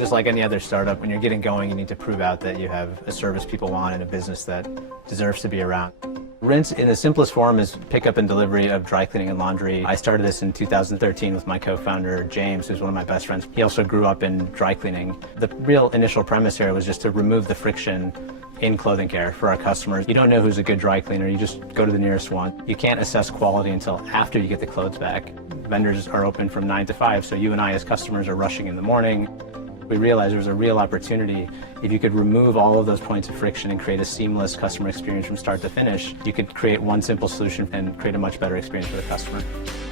Just like any other startup, when you're getting going, you need to prove out that you have a service people want and a business that deserves to be around. Rinse, in the simplest form, is pickup and delivery of dry cleaning and laundry. I started this in 2013 with my co-founder, James, who's one of my best friends. He also grew up in dry cleaning. The real initial premise here was just to remove the friction in clothing care for our customers. You don't know who's a good dry cleaner, you just go to the nearest one. You can't assess quality until after you get the clothes back. Vendors are open from 9 to 5, so you and I as customers are rushing in the morning. We realized there was a real opportunity. If you could remove all of those points of friction and create a seamless customer experience from start to finish, you could create one simple solution and create a much better experience for the customer.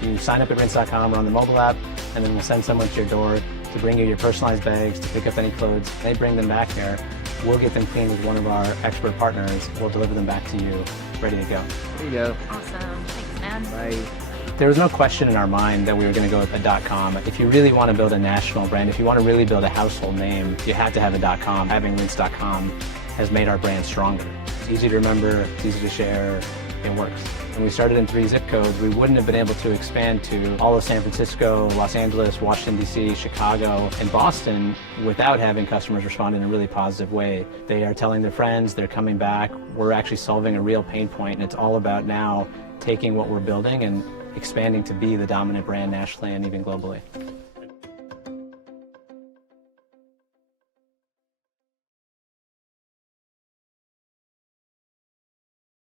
You sign up at rinse.com or on the mobile app, and then we'll send someone to your door to bring you your personalized bags, to pick up any clothes. They bring them back here. We'll get them cleaned with one of our expert partners. We'll deliver them back to you, ready to go. There you go. Awesome. Thanks, man. Bye. There was no question in our mind that we were going to go with a .com. If you really want to build a national brand, if you want to really build a household name, you had to have a .com. Having rinse.com has made our brand stronger. It's easy to remember, it's easy to share, it works. When we started in 3 zip codes, we wouldn't have been able to expand to all of San Francisco, Los Angeles, Washington, D.C., Chicago, and Boston without having customers respond in a really positive way. They are telling their friends, they're coming back. We're actually solving a real pain point, and it's all about now taking what we're building and expanding to be the dominant brand nationally and even globally.